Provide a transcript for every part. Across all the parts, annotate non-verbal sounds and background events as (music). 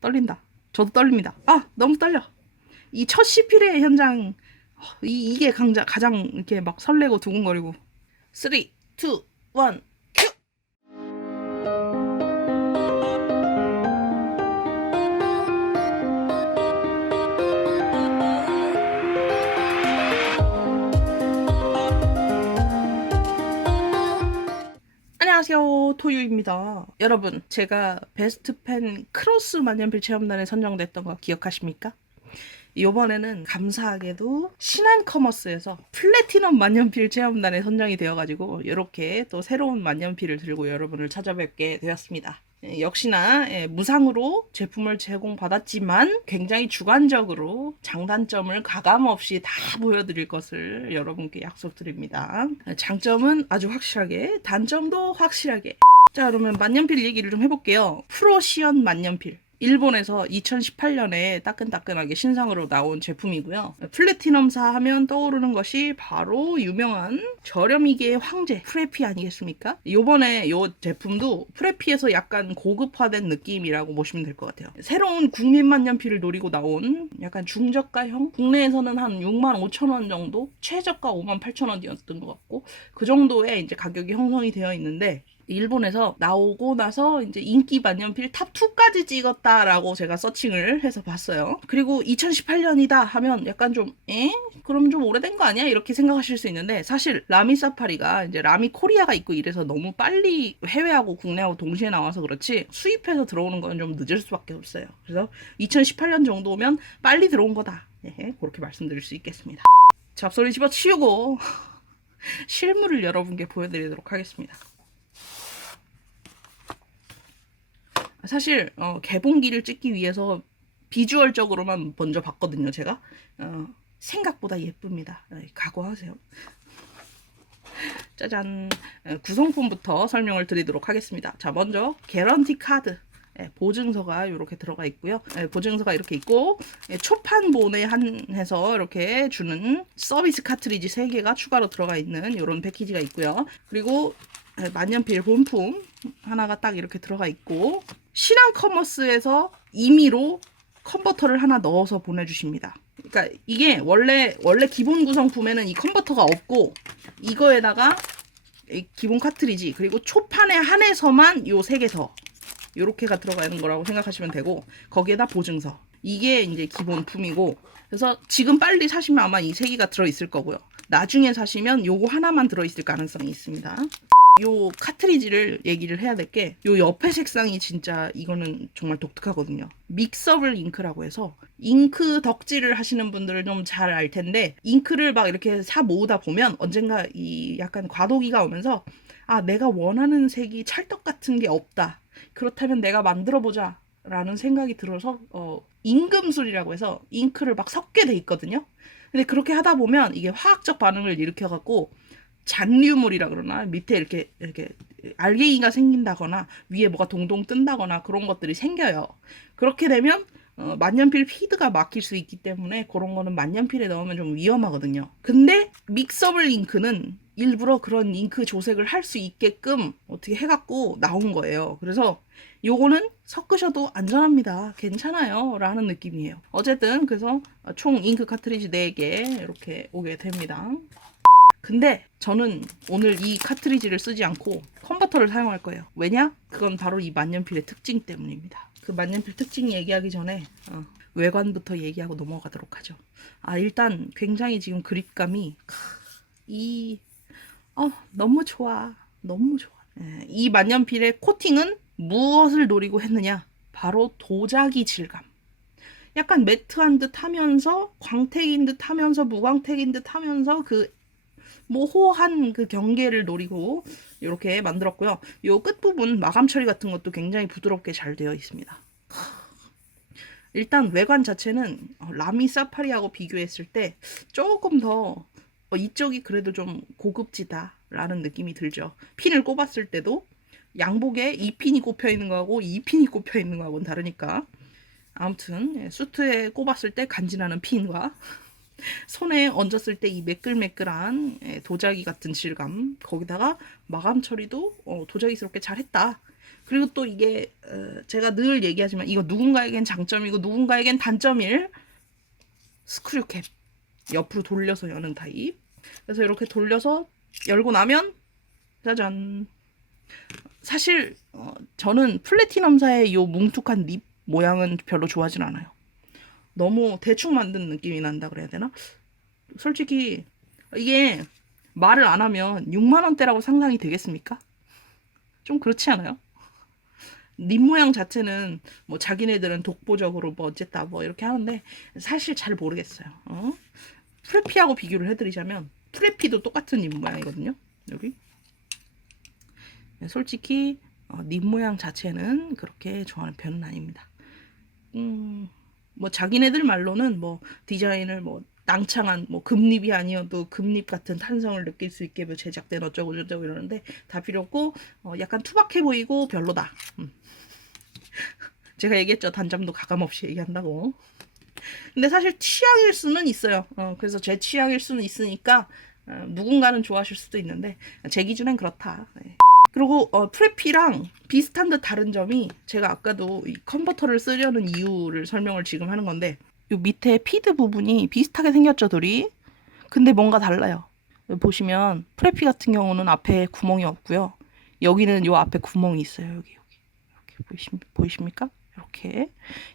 떨린다. 저도 떨립니다. 아 너무 떨려. 이첫 CP의 현장 이, 이게 강자, 가장 이렇게 막 설레고 두근거리고 3, 2, 1, 안녕하세요 토유입니다 여러분 제가 베스트 팬 크로스 만년필 체험단에 선정됐던 거 기억하십니까? 이번에는 감사하게도 신한 커머스에서 플래티넘 만년필 체험단에 선정이 되어가지고 이렇게 또 새로운 만년필을 들고 여러분을 찾아뵙게 되었습니다. 예, 역시나 예, 무상으로 제품을 제공받았지만 굉장히 주관적으로 장단점을 가감없이 다 보여드릴 것을 여러분께 약속드립니다. 장점은 아주 확실하게, 단점도 확실하게. 자, 그러면 만년필 얘기를 좀 해볼게요. 프로시언 만년필. 일본에서 2018년에 따끈따끈하게 신상으로 나온 제품이고요. 플래티넘사 하면 떠오르는 것이 바로 유명한 저렴이계의 황제 프레피 아니겠습니까? 요번에 요 제품도 프레피에서 약간 고급화된 느낌이라고 보시면 될 것 같아요. 새로운 국민 만년필을 노리고 나온 약간 중저가형? 국내에서는 한 6만 5천 원 정도? 최저가 5만 8천 원이었던 것 같고 그 정도의 이제 가격이 형성이 되어 있는데 일본에서 나오고 나서 이제 인기 만년필 탑 2까지 찍었다라고 제가 서칭을 해서 봤어요. 그리고 2018년이다 하면 약간 좀 에? 그럼 좀 오래된 거 아니야? 이렇게 생각하실 수 있는데 사실 라미 사파리가 이제 라미 코리아가 있고 이래서 너무 빨리 해외하고 국내하고 동시에 나와서 그렇지 수입해서 들어오는 건 좀 늦을 수밖에 없어요. 그래서 2018년 정도면 빨리 들어온 거다. 예, 그렇게 말씀드릴 수 있겠습니다. 잡소리 집어치우고 (laughs) 실물을 여러분께 보여드리도록 하겠습니다. 사실 어, 개봉기를 찍기 위해서 비주얼적으로만 먼저 봤거든요, 제가. 어, 생각보다 예쁩니다. 어, 각오하세요. 짜잔. 어, 구성품부터 설명을 드리도록 하겠습니다. 자, 먼저 개런티 카드. 예, 보증서가 이렇게 들어가 있고요. 예, 보증서가 이렇게 있고 예, 초판본에 한해서 이렇게 주는 서비스 카트리지 3개가 추가로 들어가 있는 이런 패키지가 있고요. 그리고 예, 만년필 본품 하나가 딱 이렇게 들어가 있고 신한 커머스에서 임의로 컨버터를 하나 넣어서 보내주십니다. 그러니까 이게 원래 원래 기본 구성품에는 이 컨버터가 없고 이거에다가 이 기본 카트리지 그리고 초판에 한해서만 요 세 개 더 요렇게가 들어가 있는 거라고 생각하시면 되고 거기에다 보증서 이게 이제 기본 품이고 그래서 지금 빨리 사시면 아마 이 세 개가 들어 있을 거고요. 나중에 사시면 요거 하나만 들어 있을 가능성이 있습니다. 요 카트리지를 얘기를 해야 될 게 요 옆에 색상이 진짜 이거는 정말 독특하거든요. 믹서블 잉크라고 해서 잉크 덕질을 하시는 분들은 좀 잘 알 텐데 잉크를 막 이렇게 사 모으다 보면 언젠가 이 약간 과도기가 오면서 아 내가 원하는 색이 찰떡 같은 게 없다. 그렇다면 내가 만들어 보자. 라는 생각이 들어서 어 임금술이라고 해서 잉크를 막 섞게 돼 있거든요. 근데 그렇게 하다 보면 이게 화학적 반응을 일으켜 갖고 잔류물이라 그러나 밑에 이렇게 이렇게 알갱이가 생긴다거나 위에 뭐가 동동 뜬다거나 그런 것들이 생겨요. 그렇게 되면 어, 만년필 피드가 막힐 수 있기 때문에 그런 거는 만년필에 넣으면 좀 위험하거든요. 근데 믹서블 잉크는 일부러 그런 잉크 조색을 할 수 있게끔 어떻게 해갖고 나온 거예요. 그래서 요거는 섞으셔도 안전합니다. 괜찮아요. 라는 느낌이에요. 어쨌든 그래서 총 잉크 카트리지 4개 이렇게 오게 됩니다. 근데 저는 오늘 이 카트리지를 쓰지 않고 컨버터를 사용할 거예요. 왜냐? 그건 바로 이 만년필의 특징 때문입니다. 그 만년필 특징 얘기하기 전에 어, 외관부터 얘기하고 넘어가도록 하죠. 아 일단 굉장히 지금 그립감이 크, 이 어, 너무 좋아. 너무 좋아. 예, 이 만년필의 코팅은 무엇을 노리고 했느냐? 바로 도자기 질감. 약간 매트한 듯 하면서 광택인 듯 하면서 무광택인 듯 하면서 그 모호한 그 경계를 노리고 이렇게 만들었고요. 요 끝부분 마감 처리 같은 것도 굉장히 부드럽게 잘 되어 있습니다. 일단 외관 자체는 어, 라미 사파리하고 비교했을 때 조금 더 어, 이쪽이 그래도 좀 고급지다라는 느낌이 들죠. 핀을 꼽았을 때도 양복에 이 핀이 꼽혀 있는 거하고 이 핀이 꼽혀 있는 거하고는 다르니까 아무튼 예, 수트에 꼽았을 때 간지나는 핀과 손에 얹었을 때 이 매끌매끌한 예, 도자기 같은 질감 거기다가 마감 처리도 어, 도자기스럽게 잘했다 그리고 또 이게 어, 제가 늘 얘기하지만 이거 누군가에겐 장점이고 누군가에겐 단점일 스크류캡 옆으로 돌려서 여는 타입. 그래서 이렇게 돌려서 열고 나면 짜잔. 사실 어, 저는 플래티넘사의 요 뭉툭한 립 모양은 별로 좋아하진 않아요. 너무 대충 만든 느낌이 난다 그래야 되나? 솔직히 이게 말을 안 하면 6만 원대라고 상상이 되겠습니까? 좀 그렇지 않아요? 립 모양 자체는 뭐 자기네들은 독보적으로 뭐 어쨌다 뭐 이렇게 하는데 사실 잘 모르겠어요. 어? 프레피하고 비교를 해드리자면 프레피도 똑같은 립 모양이거든요. 여기 네, 솔직히 어, 립 모양 자체는 그렇게 좋아하는 편은 아닙니다. 음, 뭐 자기네들 말로는 뭐 디자인을 뭐 낭창한 뭐 금립이 아니어도 금립 같은 탄성을 느낄 수 있게 뭐 제작된 어쩌고 저쩌고 이러는데 다 필요 없고 어, 약간 투박해 보이고 별로다. 음. (laughs) 제가 얘기했죠 단점도 가감없이 얘기한다고. 근데 사실 취향일 수는 있어요. 어, 그래서 제 취향일 수는 있으니까 어, 누군가는 좋아하실 수도 있는데 제 기준엔 그렇다. 네. 그리고 어, 프레피랑 비슷한 듯 다른 점이 제가 아까도 이 컨버터를 쓰려는 이유를 설명을 지금 하는 건데 요 밑에 피드 부분이 비슷하게 생겼죠, 둘이. 근데 뭔가 달라요. 보시면 프레피 같은 경우는 앞에 구멍이 없고요. 여기는 요 앞에 구멍이 있어요. 여기 여기 이렇게 보이십, 보이십니까? 이렇게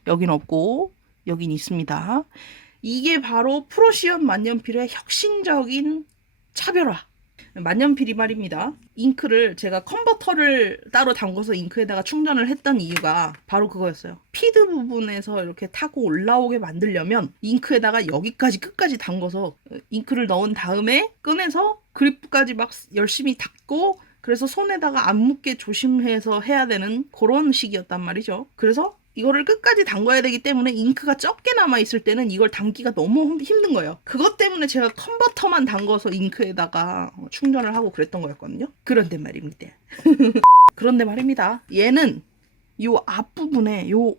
여기는 없고 여긴 있습니다. 이게 바로 프로시온 만년필의 혁신적인 차별화. 만년필이 말입니다. 잉크를 제가 컨버터를 따로 담궈서 잉크에다가 충전을 했던 이유가 바로 그거였어요. 피드 부분에서 이렇게 타고 올라오게 만들려면 잉크에다가 여기까지 끝까지 담궈서 잉크를 넣은 다음에 꺼내서 그립까지 막 열심히 닦고 그래서 손에다가 안 묻게 조심해서 해야 되는 그런 식이었단 말이죠. 그래서 이거를 끝까지 담궈야 되기 때문에 잉크가 적게 남아 있을 때는 이걸 담기가 너무 힘든 거예요. 그것 때문에 제가 컨버터만 담궈서 잉크에다가 어, 충전을 하고 그랬던 거였거든요. 그런데 말입니다. (laughs) 그런데 말입니다. 얘는 요 앞부분에 요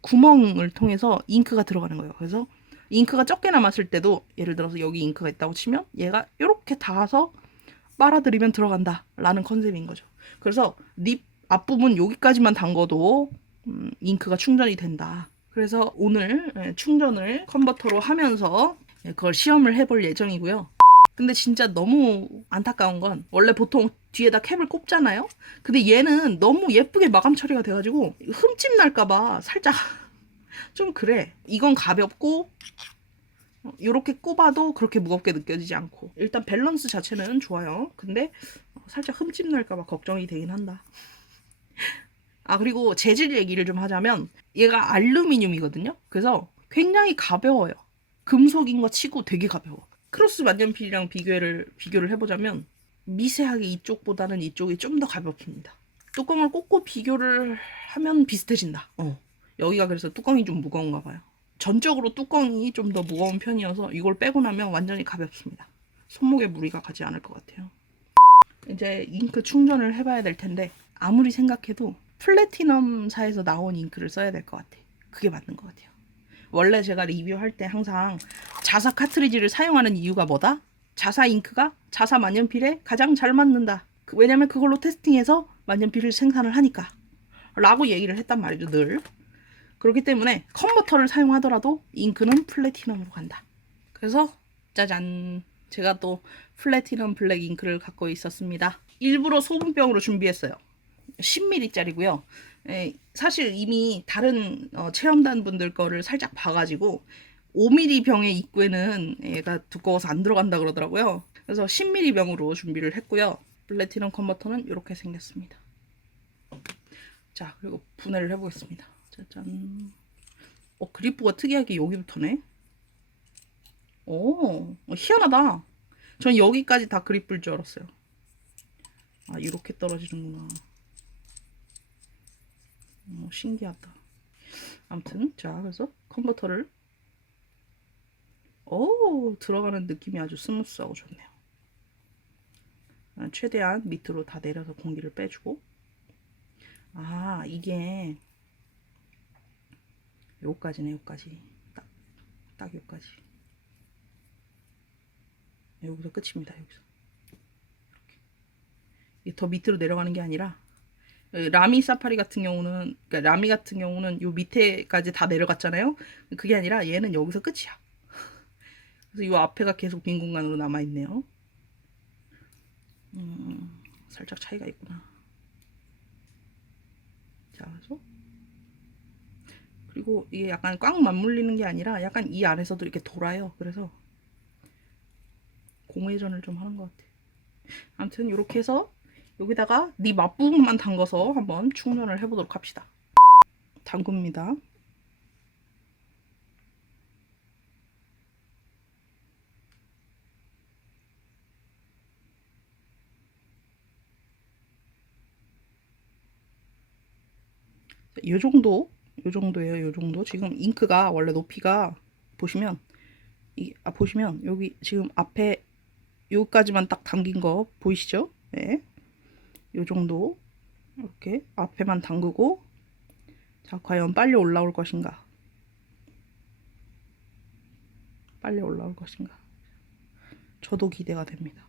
구멍을 통해서 잉크가 들어가는 거예요. 그래서 잉크가 적게 남았을 때도 예를 들어서 여기 잉크가 있다고 치면 얘가 이렇게 닿아서 빨아들이면 들어간다라는 컨셉인 거죠. 그래서 립 앞부분 여기까지만 담궈도 음, 잉크가 충전이 된다. 그래서 오늘 예, 충전을 컨버터로 하면서 예, 그걸 시험을 해볼 예정이고요. 근데 진짜 너무 안타까운 건 원래 보통 뒤에다 캡을 꼽잖아요. 근데 얘는 너무 예쁘게 마감 처리가 돼가지고 흠집 날까봐 살짝 (laughs) 좀 그래. 이건 가볍고 이렇게 꼽아도 그렇게 무겁게 느껴지지 않고 일단 밸런스 자체는 좋아요. 근데 살짝 흠집 날까봐 걱정이 되긴 한다. 아 그리고 재질 얘기를 좀 하자면 얘가 알루미늄이거든요. 그래서 굉장히 가벼워요. 금속인 거 치고 되게 가벼워. 크로스 만년필이랑 비교를 비교를 해보자면 미세하게 이쪽보다는 이쪽이 좀 더 가볍습니다. 뚜껑을 꽂고 비교를 하면 비슷해진다. 어. 여기가 그래서 뚜껑이 좀 무거운가 봐요. 전적으로 뚜껑이 좀 더 무거운 편이어서 이걸 빼고 나면 완전히 가볍습니다. 손목에 무리가 가지 않을 것 같아요. 이제 잉크 충전을 해봐야 될 텐데 아무리 생각해도 플래티넘사에서 나온 잉크를 써야 될 것 같아. 그게 맞는 것 같아요. 원래 제가 리뷰할 때 항상 자사 카트리지를 사용하는 이유가 뭐다? 자사 잉크가 자사 만년필에 가장 잘 맞는다. 그- 왜냐면 그걸로 테스팅해서 만년필을 생산을 하니까. 라고 얘기를 했단 말이죠, 늘. 그렇기 때문에 컨버터를 사용하더라도 잉크는 플래티넘으로 간다. 그래서 짜잔. 제가 또 플래티넘 블랙 잉크를 갖고 있었습니다. 일부러 소분병으로 준비했어요. 10ml짜리고요. 사실 이미 다른 어, 체험단 분들 거를 살짝 봐가지고 5mm 병의 입구에는 얘가 두꺼워서 안 들어간다 그러더라고요. 그래서 10mm 병으로 준비를 했고요. 플래티넘 컨버터는 이렇게 생겼습니다. 자, 그리고 분해를 해보겠습니다. 짜잔. 어, 그리프가 특이하게 여기부터네. 오, 어, 희한하다. 전 여기까지 다 그리프일 줄 알았어요. 아, 이렇게 떨어지는구나. 어, 신기하다. 아무튼 자 그래서 컨버터를. 오 들어가는 느낌이 아주 스무스하고 좋네요. 아, 최대한 밑으로 다 내려서 공기를 빼주고. 아 이게 요까지네 요까지. 딱, 딱 요까지. 여기서 끝입니다 여기서. 이렇게. 이게 더 밑으로 내려가는 게 아니라 라미 사파리 같은 경우는 그러니까 라미 같은 경우는 요 밑에까지 다 내려갔잖아요. 그게 아니라 얘는 여기서 끝이야. 그래서 요 앞에가 계속 빈 공간으로 남아 있네요. 음, 살짝 차이가 있구나. 자, 그래서 그리고 이게 약간 꽉 맞물리는 게 아니라 약간 이 안에서도 이렇게 돌아요. 그래서 공회전을 좀 하는 것 같아. 아무튼 이렇게 해서 여기다가 네 맛부분만 담궈서 한번 충전을 해보도록 합시다. 담굽니다. 이 정도, 요 정도예요. 요 정도. 지금 잉크가 원래 높이가 보시면 이 아, 보시면 여기 지금 앞에 여기까지만 딱 담긴 거 보이시죠? 네. 요 정도 이렇게 앞에만 담그고 자 과연 빨리 올라올 것인가? 빨리 올라올 것인가? 저도 기대가 됩니다.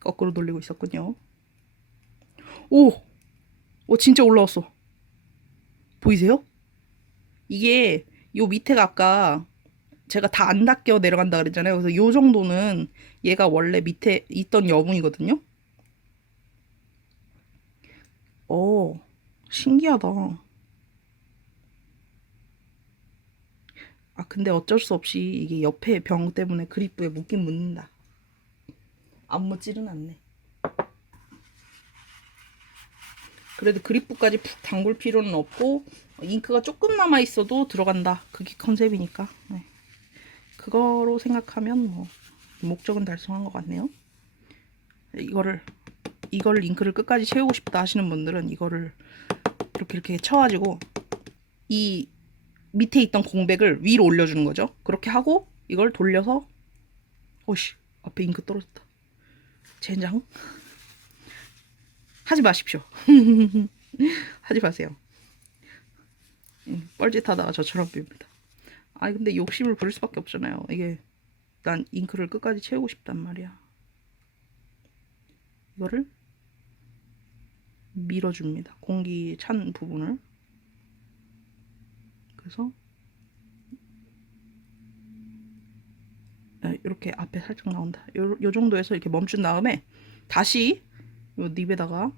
거꾸로 돌리고 있었군요. 오! 오 진짜 올라왔어. 보이세요? 이게 요 밑에가 아까 제가 다 안 닦여 내려간다 그랬잖아요. 그래서 요 정도는 얘가 원래 밑에 있던 여분이거든요. 오, 신기하다. 아, 근데 어쩔 수 없이 이게 옆에 병 때문에 그립부에 묻긴 묻는다. 안 묻지는 않네. 그래도 그립부까지 푹 담글 필요는 없고 잉크가 조금 남아 있어도 들어간다. 그게 컨셉이니까. 네. 그거로 생각하면 뭐 목적은 달성한 것 같네요. 이거를 이걸 잉크를 끝까지 채우고 싶다 하시는 분들은 이거를 이렇게 이렇게 쳐가지고 이 밑에 있던 공백을 위로 올려주는 거죠. 그렇게 하고 이걸 돌려서 오씨 앞에 잉크 떨어졌다. 젠장 하지 마십시오. (laughs) 하지 마세요. 음, 뻘짓하다가 저처럼 빕니다. 아니 근데 욕심을 부릴 수밖에 없잖아요. 이게 난 잉크를 끝까지 채우고 싶단 말이야. 이거를 밀어줍니다. 공기 찬 부분을. 그래서 네, 이렇게 앞에 살짝 나온다. 요, 요 정도에서 이렇게 멈춘 다음에 다시 요 닙에다가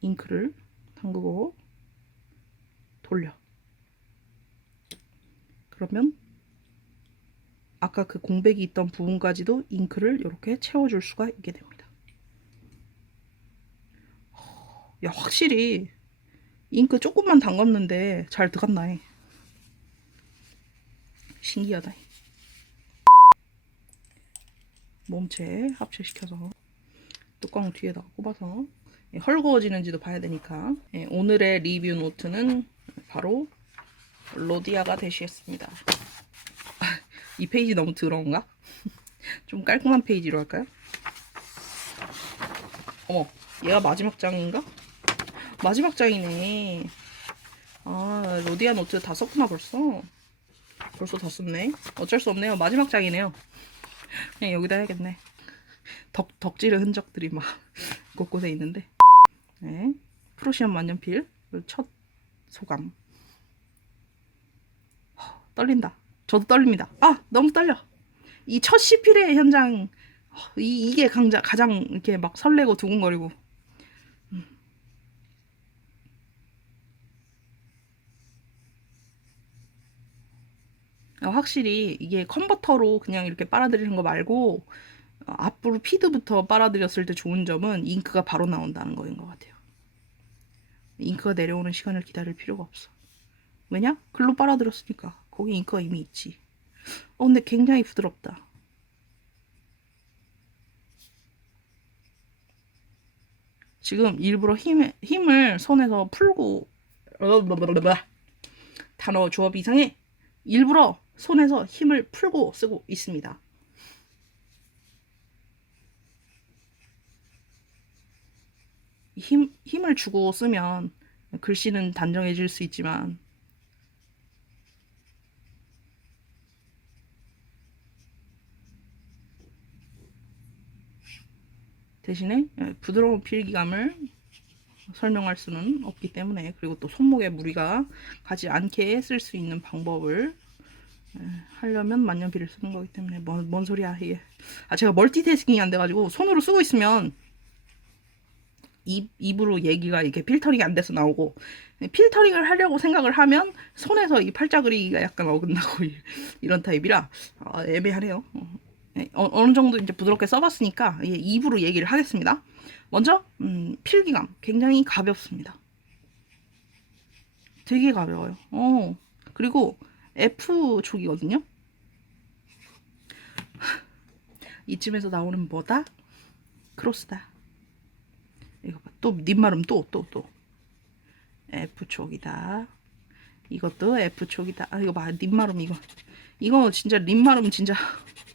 잉크를 담그고 돌려. 그러면 아까 그 공백이 있던 부분까지도 잉크를 이렇게 채워줄 수가 있게 됩니다. 야 확실히 잉크 조금만 담갔는데 잘 들어갔나 해. 신기하다. 몸체 합체시켜서 뚜껑 뒤에다가 꼽아서 예, 헐거워지는지도 봐야 되니까 예, 오늘의 리뷰 노트는 바로 로디아가 되시겠습니다. 이 페이지 너무 더러운가? 좀 깔끔한 페이지로 할까요? 어머, 얘가 마지막 장인가? 마지막 장이네. 아, 로디아 노트 다 썼구나 벌써. 벌써 다 썼네. 어쩔 수 없네요. 마지막 장이네요. 그냥 여기다 해야겠네. 덕, 덕질의 흔적들이 막 곳곳에 있는데. 네. 프로시안 만년필 첫 소감. 허, 떨린다. 저도 떨립니다. 아 너무 떨려. 이 첫 시필의 현장 허, 이, 이게 강자, 가장 이렇게 막 설레고 두근거리고. 음. 아, 확실히 이게 컨버터로 그냥 이렇게 빨아들이는 거 말고 어, 앞으로 피드부터 빨아들였을 때 좋은 점은 잉크가 바로 나온다는 거인 것 같아요. 잉크가 내려오는 시간을 기다릴 필요가 없어. 왜냐? 글로 빨아들였으니까. 거기 잉크가 이미 있지. 어, 근데 굉장히 부드럽다. 지금 일부러 힘, 힘을 손에서 풀고, 단어 조합 이상해. 일부러 손에서 힘을 풀고 쓰고 있습니다. 힘, 힘을 주고 쓰면 글씨는 단정해질 수 있지만 대신에 예, 부드러운 필기감을 설명할 수는 없기 때문에 그리고 또 손목에 무리가 가지 않게 쓸 수 있는 방법을 예, 하려면 만년필을 쓰는 거기 때문에 뭔, 뭔 소리야 이게. 아 제가 멀티태스킹이 안 돼가지고 손으로 쓰고 있으면 입, 입으로 얘기가 이렇게 필터링이 안 돼서 나오고 필터링을 하려고 생각을 하면 손에서 이 팔자 그리기가 약간 어긋나고 이- (laughs) 이런 타입이라 아, 애매하네요 어, 예, 어, 어느 정도 이제 부드럽게 써봤으니까 예, 입으로 얘기를 하겠습니다 먼저 음, 필기감 굉장히 가볍습니다 되게 가벼워요 어, 그리고 F 촉이거든요 (laughs) 이쯤에서 나오는 뭐다? 크로스다 이거 봐. 또 립마름 또또 또. F촉이다. 이것도 F촉이다. 아 이거 봐. 립마름 이거. 이거 진짜 립마름 진짜. (laughs)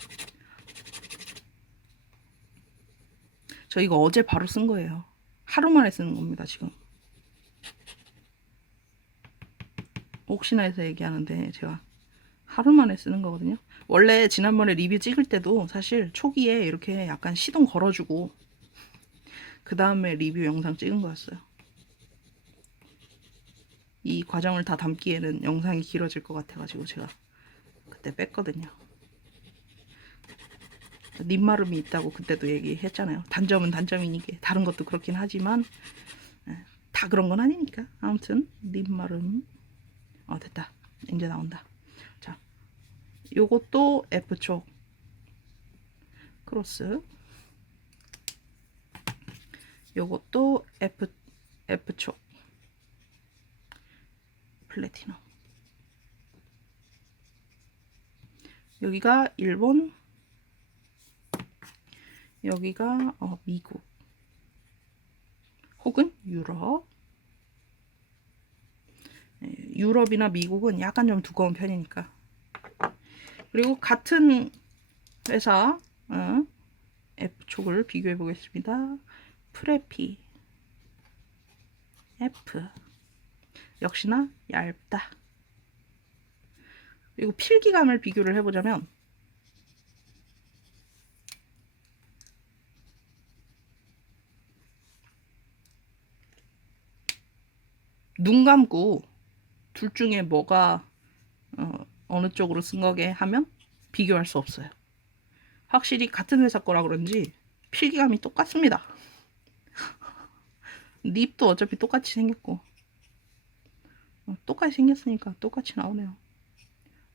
저 이거 어제 바로 쓴 거예요. 하루 만에 쓰는 겁니다, 지금. 혹시나 해서 얘기하는데 제가 하루 만에 쓰는 거거든요. 원래 지난번에 리뷰 찍을 때도 사실 초기에 이렇게 약간 시동 걸어주고 그 다음에 리뷰 영상 찍은 거였어요. 이 과정을 다 담기에는 영상이 길어질 것 같아가지고 제가 그때 뺐거든요. 립마름이 있다고 그때도 얘기했잖아요. 단점은 단점이니까 다른 것도 그렇긴 하지만 예, 다 그런 건 아니니까. 아무튼 립마름 어 됐다. 이제 나온다. 자, 요것도 F촉 크로스 요것도 F F촉 플래티넘 여기가 일본 여기가 어, 미국. 혹은 유럽. 예, 유럽이나 미국은 약간 좀 두꺼운 편이니까. 그리고 같은 회사 어, F촉을 비교해 보겠습니다. 프레피. F. 역시나 얇다. 그리고 필기감을 비교를 해보자면 눈 감고 둘 중에 뭐가 어, 어느 쪽으로 쓴 거게 하면 비교할 수 없어요. 확실히 같은 회사 거라 그런지 필기감이 똑같습니다. (laughs) 립도 어차피 똑같이 생겼고 어, 똑같이 생겼으니까 똑같이 나오네요.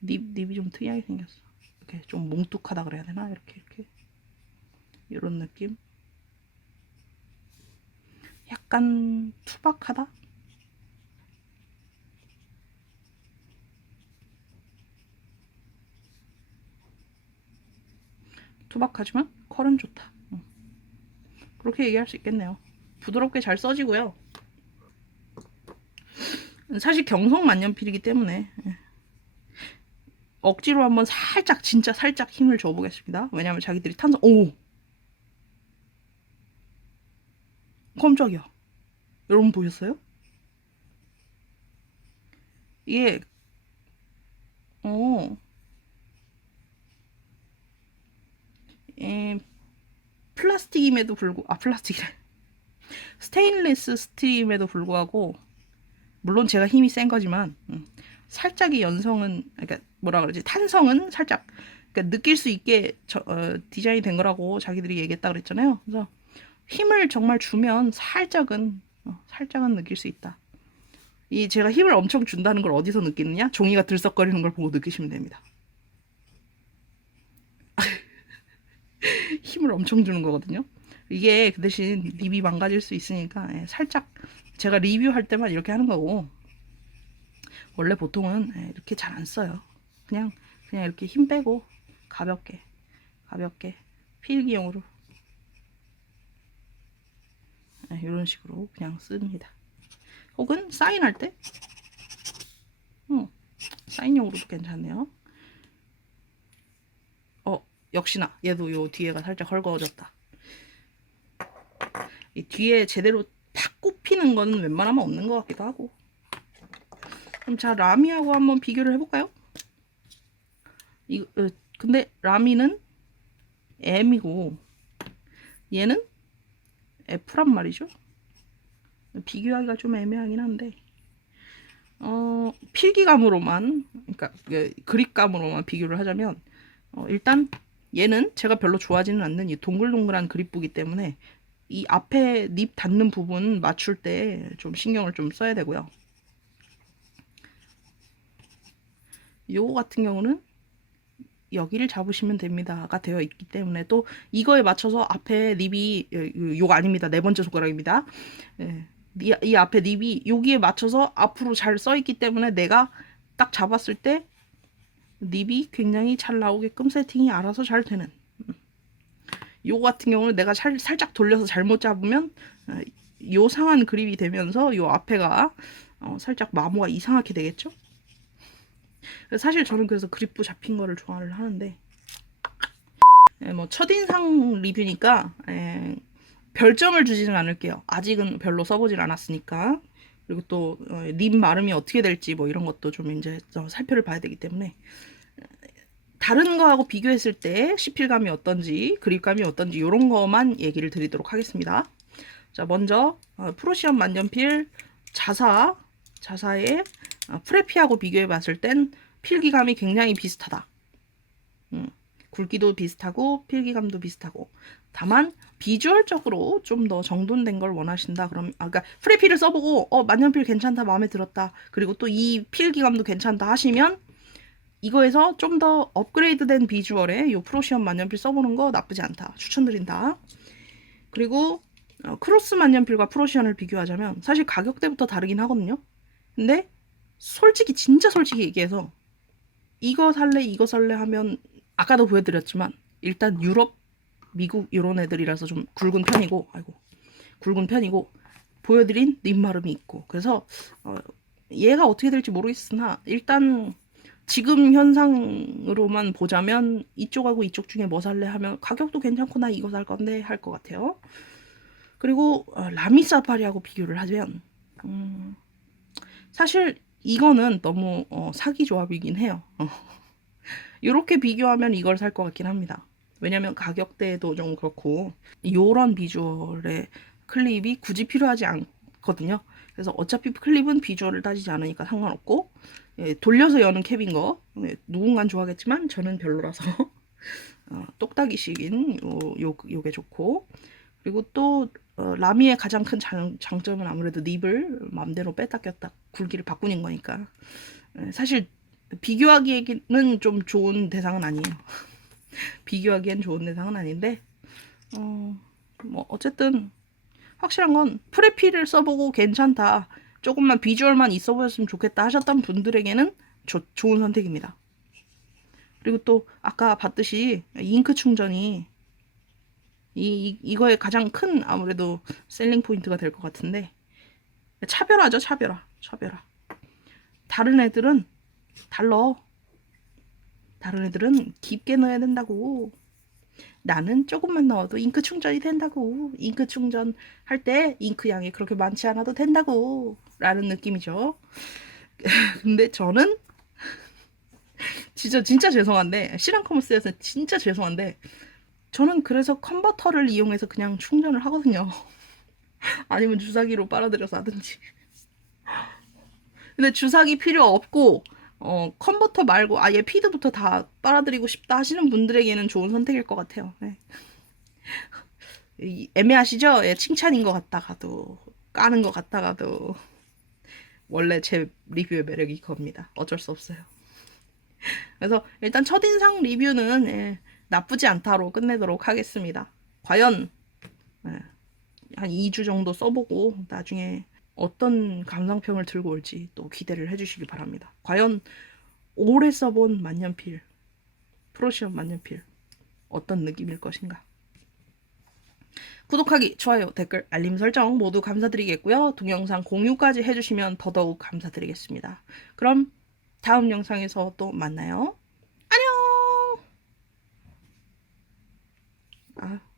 립 립이 좀 특이하게 생겼어. 이렇게 좀 뭉툭하다 그래야 되나? 이렇게 이렇게 이런 느낌. 약간 투박하다. 투박하지만 컬은 좋다. 응. 그렇게 얘기할 수 있겠네요. 부드럽게 잘 써지고요. 사실 경성 만년필이기 때문에 예. 억지로 한번 살짝 진짜 살짝 힘을 줘보겠습니다. 왜냐면 자기들이 탄성 오 깜짝이야. 여러분 보셨어요? 이게 어 예, 플라스틱임에도 불구 아 플라스틱이래 스테인리스 스틸임에도 불구하고 물론 제가 힘이 센 거지만 음, 살짝의 연성은 그러니까 뭐라 그러지 탄성은 살짝 그러니까 느낄 수 있게 저, 어, 디자인이 된 거라고 자기들이 얘기했다 그랬잖아요. 그래서 힘을 정말 주면 살짝은 어, 살짝은 느낄 수 있다. 이 제가 힘을 엄청 준다는 걸 어디서 느끼느냐? 종이가 들썩거리는 걸 보고 느끼시면 됩니다. 힘을 엄청 주는 거거든요. 이게 그 대신 립이 망가질 수 있으니까 예, 살짝 제가 리뷰할 때만 이렇게 하는 거고 원래 보통은 예, 이렇게 잘 안 써요. 그냥 그냥 이렇게 힘 빼고 가볍게 가볍게 필기용으로 예, 이런 식으로 그냥 씁니다. 혹은 사인할 때 어, 사인용으로도 괜찮네요. 어 역시나 얘도 요 뒤에가 살짝 헐거워졌다. 이 뒤에 제대로 탁 꼽히는 거는 웬만하면 없는 것 같기도 하고. 그럼 자 라미하고 한번 비교를 해볼까요? 이 어, 근데 라미는 M이고 얘는 F란 말이죠. 비교하기가 좀 애매하긴 한데 어, 필기감으로만 그러니까 그 그립감으로만 비교를 하자면 어, 일단 얘는 제가 별로 좋아하지는 않는 이 동글동글한 그립북이 때문에 이 앞에 립 닿는 부분 맞출 때 좀 신경을 좀 써야 되고요. 요거 같은 경우는 여기를 잡으시면 됩니다가 되어 있기 때문에 또 이거에 맞춰서 앞에 립이 요- 요거 아닙니다 네 번째 손가락입니다 예, 이, 이 앞에 립이 여기에 맞춰서 앞으로 잘 써 있기 때문에 내가 딱 잡았을 때 립이 굉장히 잘 나오게끔 세팅이 알아서 잘 되는 음. 요거 같은 경우는 내가 살, 살짝 돌려서 잘못 잡으면 어, 요 상한 그립이 되면서 요 앞에가 어, 살짝 마모가 이상하게 되겠죠 사실 저는 그래서 그립도 잡힌 거를 좋아를 하는데 예, 뭐 첫인상 리뷰니까 예, 별점을 주지는 않을게요. 아직은 별로 써보질 않았으니까 그리고 또립 마름이 어떻게 될지 뭐 이런 것도 좀 이제 좀 살펴를 봐야 되기 때문에 다른 거하고 비교했을 때 시필감이 어떤지 그립감이 어떤지 이런 거만 얘기를 드리도록 하겠습니다. 자 먼저 어, 프로시엄 만년필 자사 자사의 어, 프레피하고 비교해 봤을 땐 필기감이 굉장히 비슷하다. 음, 굵기도 비슷하고 필기감도 비슷하고 다만 비주얼적으로 좀 더 정돈된 걸 원하신다. 그럼 아까 그러니까 프레피를 써보고 어 만년필 괜찮다 마음에 들었다. 그리고 또 이 필기감도 괜찮다 하시면 이거에서 좀 더 업그레이드된 비주얼의 요 프로시엄 만년필 써보는 거 나쁘지 않다. 추천드린다. 그리고 어, 크로스 만년필과 프로시엄을 비교하자면 사실 가격대부터 다르긴 하거든요. 근데 솔직히 진짜 솔직히 얘기해서 이거 살래 이거 살래 하면 아까도 보여드렸지만 일단 유럽 미국 이런 애들이라서 좀 굵은 편이고 아이고 굵은 편이고 보여드린 립마름이 있고 그래서 어, 얘가 어떻게 될지 모르겠으나 일단 지금 현상으로만 보자면 이쪽하고 이쪽 중에 뭐 살래 하면 가격도 괜찮고 나 이거 살 건데 할 것 같아요. 그리고 어, 라미 사파리하고 비교를 하면 음, 사실 이거는 너무 어, 사기 조합이긴 해요. (laughs) 이렇게 비교하면 이걸 살 것 같긴 합니다. 왜냐면 가격대도 좀 그렇고 요런 비주얼의 클립이 굳이 필요하지 않거든요. 그래서 어차피 클립은 비주얼을 따지지 않으니까 상관없고 예, 돌려서 여는 캡인 거 예, 누군간 좋아하겠지만 저는 별로라서 (laughs) 어, 똑딱이식인 요, 요, 요게 좋고 그리고 또 어, 라미의 가장 큰 장, 장점은 아무래도 립을 마음대로 뺐다 꼈다 굵기를 바꾸는 거니까 예, 사실 비교하기에는 좀 좋은 대상은 아니에요. 비교하기엔 좋은 대상은 아닌데 어, 뭐 어쨌든 확실한 건 프레피를 써보고 괜찮다. 조금만 비주얼만 있어 보였으면 좋겠다 하셨던 분들에게는 조, 좋은 선택입니다. 그리고 또 아까 봤듯이 잉크 충전이 이, 이 이거의 가장 큰 아무래도 셀링 포인트가 될 것 같은데 차별화죠 차별화 차별화 다른 애들은 달러 다른 애들은 깊게 넣어야 된다고. 나는 조금만 넣어도 잉크 충전이 된다고. 잉크 충전 할 때 잉크 양이 그렇게 많지 않아도 된다고. 라는 느낌이죠. (laughs) 근데 저는 (laughs) 진짜 진짜 죄송한데 실한 커머스에서 진짜 죄송한데 저는 그래서 컨버터를 이용해서 그냥 충전을 하거든요. (laughs) 아니면 주사기로 빨아들여서 하든지. 근데 주사기 필요 없고 어, 컨버터 말고 아예 피드부터 다 빨아들이고 싶다 하시는 분들에게는 좋은 선택일 것 같아요. 네. (laughs) 이- 애매하시죠? 예, 칭찬인 것 같다가도 까는 것 같다가도 원래 제 리뷰의 매력이 겁니다. 어쩔 수 없어요. (laughs) 그래서 일단 첫인상 리뷰는 예, 나쁘지 않다로 끝내도록 하겠습니다. 과연 예, 한 2주 정도 써보고 나중에 어떤 감상평을 들고 올지 또 기대를 해주시기 바랍니다. 과연 오래 써본 만년필, 프로시엄 만년필 어떤 느낌일 것인가? 구독하기, 좋아요, 댓글, 알림 설정 모두 감사드리겠고요. 동영상 공유까지 해주시면 더더욱 감사드리겠습니다. 그럼 다음 영상에서 또 만나요. 안녕! 아.